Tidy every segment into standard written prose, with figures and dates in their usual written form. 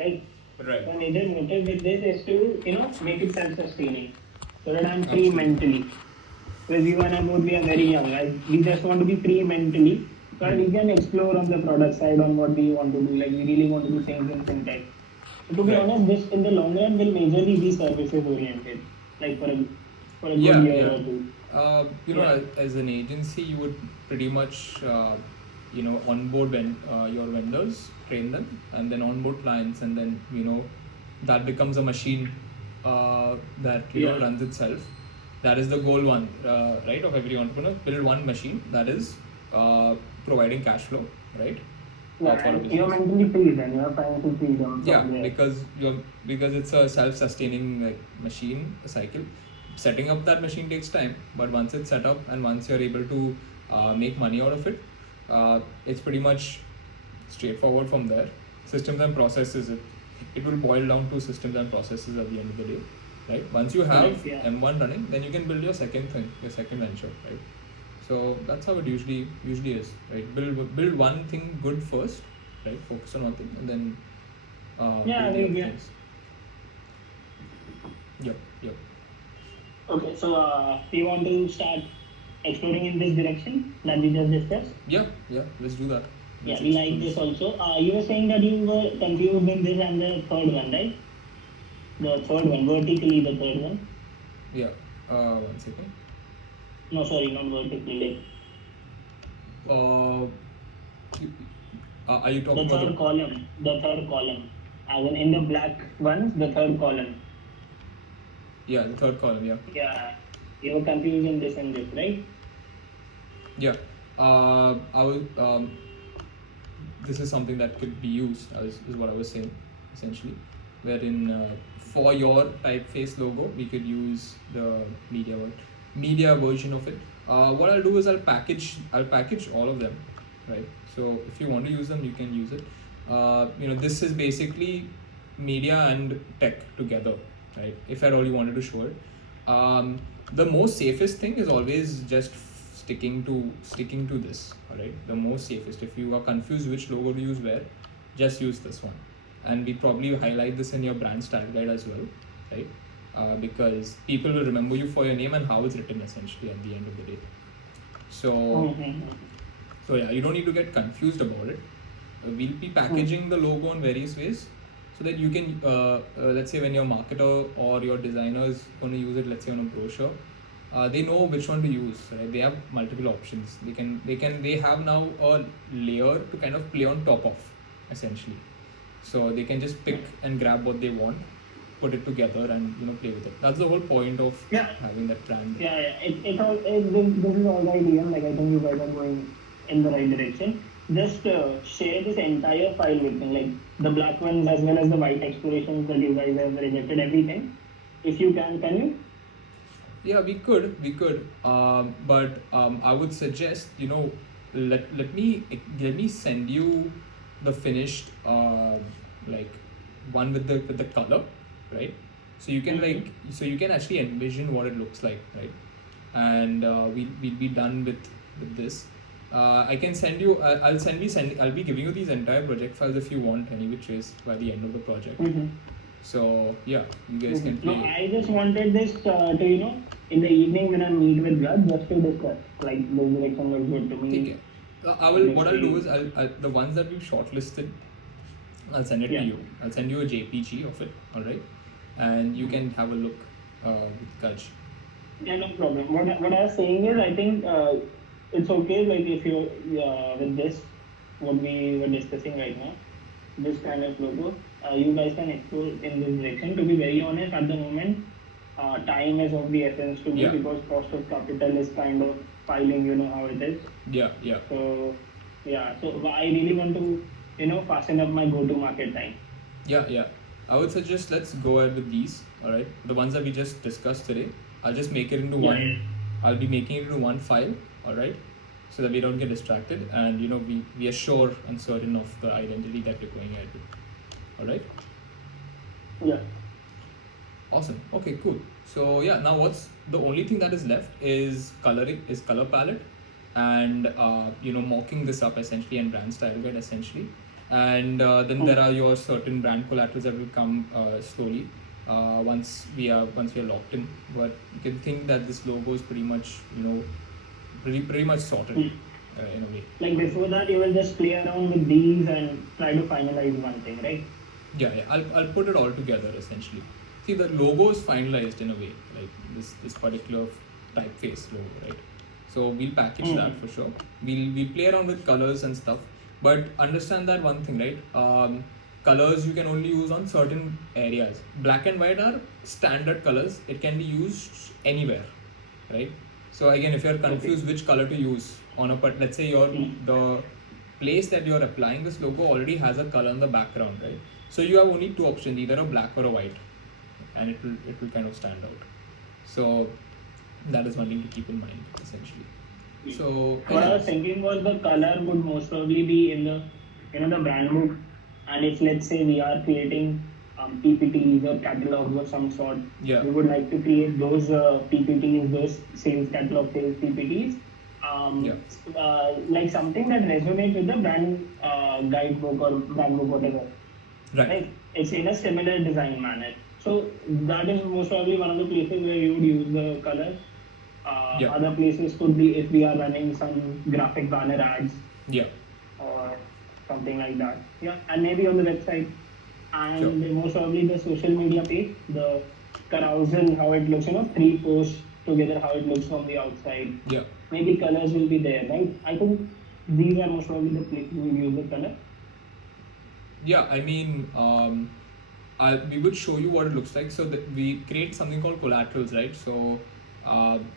right? Right. The major motive with this is to, make it self-sustaining, so that I'm free Absolutely. mentally. Because you and I both, we are very young. We just want to be free mentally, so that we can explore on the product side on what we want to do. Like we really want to do things in fintech. So to be Right. honest, this in the long run will majorly be services oriented, like for a good Yeah, year yeah. or two. You know, Yeah. as an agency, you would pretty much, onboard your vendors, train them, and then onboard clients, and then that becomes a machine that Yeah. runs itself. That is the goal one, right, of every entrepreneur. Build one machine that is uh, providing cash flow, right, Yeah, for a and you're business. mentally free then. You're financial freedom Yeah, from there. because it's a self-sustaining like machine, a cycle. Setting up that machine takes time, but once it's set up and once you're able to make money out of it, it's pretty much straightforward from there. Systems and processes, it will boil down to systems and processes at the end of the day, right? Once you have Correct. Yeah. M1 running, then you can build your second thing, your second venture, right? So that's how it usually is, right? Build one thing good first, right? Focus on one thing and then Yeah. I build the mean, other yeah. things. Yep, yep. Okay. So, we want to start exploring in this direction that we just discussed. Yeah, yeah. Let's do that. Yeah, Let's we explore like this. this also. You were saying that you were confused in this and the third one, right? The third one, vertically the third one. Yeah. One second. No, sorry, not vertically. Uh, you- are you Like talking the about the? third column. The third column. As in the black ones, the third column. Yeah, the third column. Yeah, Yeah. You were confused in this and this, right? yeah. I will. This is something that could be used, is what I was saying, essentially, wherein for your typeface logo, we could use the media version of it. What I'll do is I'll package all of them, right? So if you want to use them, you can use it. This is basically media and tech together, right? If I really wanted to show it, the most safest thing is always just sticking to this. All right, the most safest. If you are confused which logo to use where, just use this one, and we probably highlight this in your brand style guide as well, right? Because people will remember you for your name and how it's written essentially at the end of the day. So Mm-hmm. so yeah, you don't need to get confused about it. We'll be packaging the logo in various ways so that you can, let's say when your marketer or your designer is going to use it, let's say on a brochure, they know which one to use, right? They have multiple options. They have now a layer to kind of play on top of, essentially. So they can just pick and grab what they want, put it together, and play with it. That's the whole point of Yeah. having that brand. Yeah, yeah. This is all right, Ian. Like, I think you guys are going in the right direction. Just share this entire file with me, like the black ones as well as the white explorations that you guys have rejected, everything. If you can you? Yeah, we could, but I would suggest, let me send you the finished, like one with the color, right? So you can Mm-hmm. actually envision what it looks like, right? And we'll be done with this. I can send you. I'll be giving you these entire project files if you want any which ways by the end of the project. Mm-hmm. So yeah, you guys can Mm-hmm. No, play. I just wanted this to, in the evening when I meet with Vlad, just to discuss. Like, this direction looks good to Take me. care. I will. Looks What to I'll do you. is the ones that we've shortlisted, I'll send it to Yeah. you. I'll send you a JPG of it. All right, and you can have a look with Kaj. Yeah, no problem. What I was saying is, I think it's okay. Like, if you with this, what we were discussing right now, this kind of logo, you guys can explore in this direction. To be very honest, at the moment, time is of the essence to me Yeah, because cost of capital is kind of piling. You know how it is. yeah, yeah, So yeah, so I really want to fasten up my go-to market time. yeah, yeah. I would suggest let's go ahead with these. All right, the ones that we just discussed today. I'll just make it into Yeah, one. I'll be making it into one file. All right, so that we don't get distracted and we are sure and certain of the identity that we're going ahead with. All right. yeah. Awesome. Okay, cool. So yeah, now what's the only thing that is left is color palette, and mocking this up essentially and brand style guide essentially, and then there are your certain brand collaterals that will come slowly once we are locked in. But you can think that this logo is pretty much pretty much sorted in a way. Like before that, you will just play around with these and try to finalize one thing, right? Yeah. I'll put it all together essentially. See, the logo is finalized in a way, like this particular typeface logo, right? So we'll package that for sure. We'll play around with colors and stuff, but understand that one thing, right? Colors you can only use on certain areas. Black and white are standard colors. It can be used anywhere, right? So again, if you're confused which color to use on a let's say the place that you're applying this logo already has a color in the background, right? So you have only two options, either a black or a white, and it will kind of stand out. So that is one thing to keep in mind essentially. So what I was thinking was the color would most probably be in the the brand book, and if let's say we are creating PPTs or catalogs of some sort, yeah, we would like to create those PPTs, those sales catalog sales PPTs, like something that resonates with the brand guidebook or brand book, whatever. right. It's in a similar design manner. So that is most probably one of the places where you would use the color. Other places could be if we are running some graphic banner ads. Yeah. Or something like that. Yeah, and maybe on the website. And most probably the social media page, the carousel, how it looks, 3 posts together, how it looks from the outside. Yeah. Maybe colors will be there, right? I think these are most probably the places we use the color. Yeah, I mean, we would show you what it looks like. So we create something called collaterals, right? So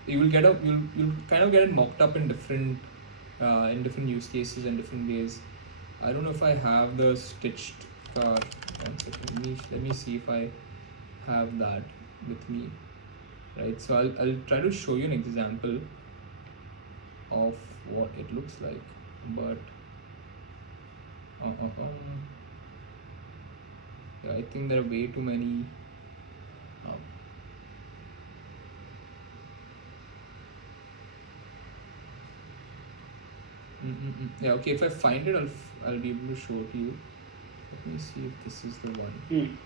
you will you'll kind of get it mocked up in different use cases and different ways. I don't know if I have the stitched. One second, let me see if I have that with me, right? So I'll try to show you an example of what it looks like, but yeah, I think there are way too many. Yeah, okay, if I find it, I'll be able to show it to you. Let me see if this is the one.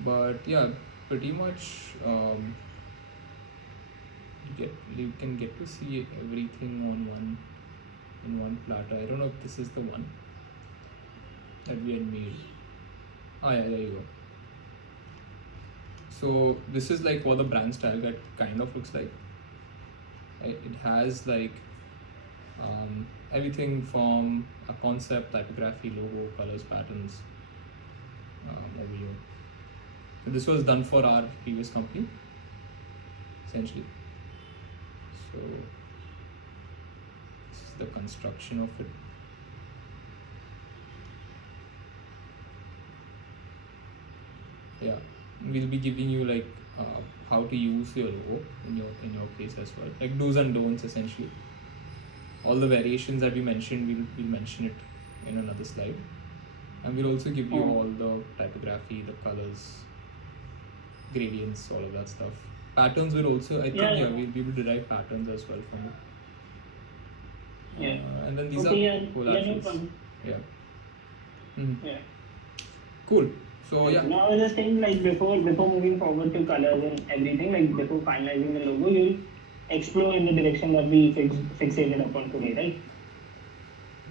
But yeah, pretty much you can get to see everything in one platter. I don't know if this is the one that we had made. Oh yeah, there you go. So this is like what the brand style guide kind of looks like. It has like everything from a concept, typography, logo, colors, patterns, over here. So this was done for our previous company, essentially. So this is the construction of it. Yeah, we'll be giving you like how to use your logo in your case as well, like do's and don'ts essentially. All the variations that we mentioned, we'll mention it in another slide, and we'll also give you all the typography, the colors, gradients, all of that stuff. Patterns will also, I think, we'll be able to derive patterns as well from it. And then these are collaterals. Yeah. Cool. So yeah. Now I was just saying, like before moving forward to colors and everything, like before finalizing the logo, you'll explore in the direction that we fixated upon today, right?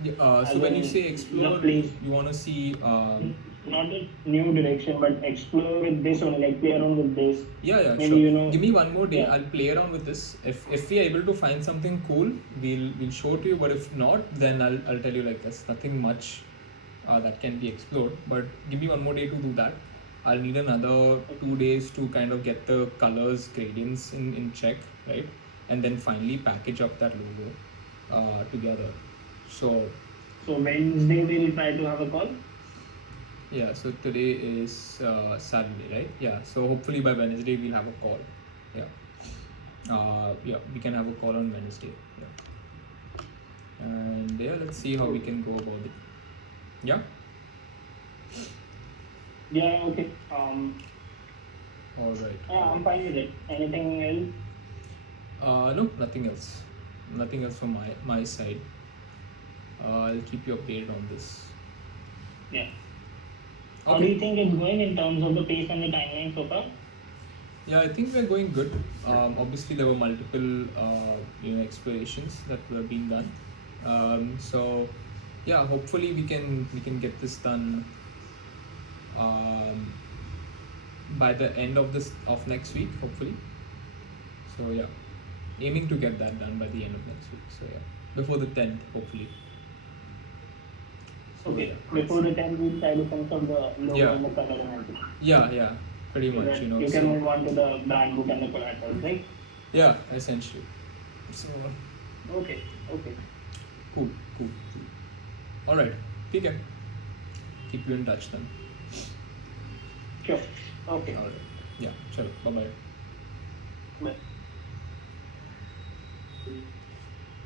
Yeah, so when you say explore, you want to see not a new direction, but explore with this only, like play around with this. Yeah, maybe, sure. Give me one more day. I'll play around with this. If we are able to find something cool, we'll show it to you. But if not, then I'll tell you like there's nothing much that can be explored. But give me one more day to do that. I'll need another 2 days to kind of get the colors, gradients in check, right? And then finally package up that logo together. So Wednesday we'll try to have a call. Yeah, so today is Saturday, right? Yeah, so hopefully by Wednesday we'll have a call. Yeah, we can have a call on Wednesday. Yeah, and yeah, let's see how we can go about it. Yeah. Yeah. Okay. All right. Yeah, I'm fine with it. Anything else? No, nothing else. Nothing else from my side. I'll keep you updated on this. Yeah. How do Okay. you think it's going in terms of the pace and the timeline so far? Yeah, I think we're going good. Obviously, there were multiple explorations that were being done. So yeah, hopefully we can get this done um, by the end of next week. Hopefully. So yeah, aiming to get that done by the end of next week. So yeah, before the 10th, hopefully. So Okay. yeah, let's Before see. the 10 we'll try to finish up the logo Yeah, and the color and everything. yeah, pretty So much. that you can So move on to the brand book and the collaterals, right? yeah, essentially. So Okay. Okay. cool, cool. All right, ठीक है. Keep you in touch then. Sure. Okay. All right. Yeah, chalo. Bye bye. Bye.